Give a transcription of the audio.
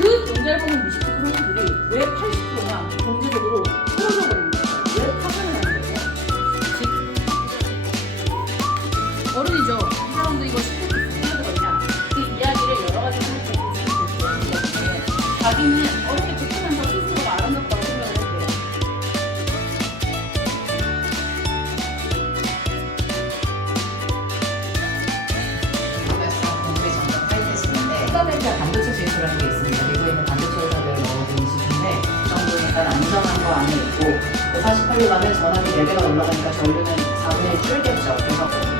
그 돈 잘 버는 미식축구 선수들이 왜 80%나 경제적으로 떨어져 버리는 거예요? 왜 파산을 하는 거예요? 즉 어른이죠. 이 사람도 이거 스포츠 해도 되냐? 그 이야기를 여러 가지 생각해볼 수 있는데 자기는 어렵게 겪으면서 스스로가 아름답다고 생각을 했대요. 공부에 점점 타이트해지는데 필라델피아 반도체 지수라는 게 있습니다. 미국에 있는 반도체 회사들을 넣어둔 지수인데 이 정도니까 안정한 거 안에 있고 48로 가면 전압이 4배가 올라가니까 전류는 4분의 1 줄겠죠. 그래서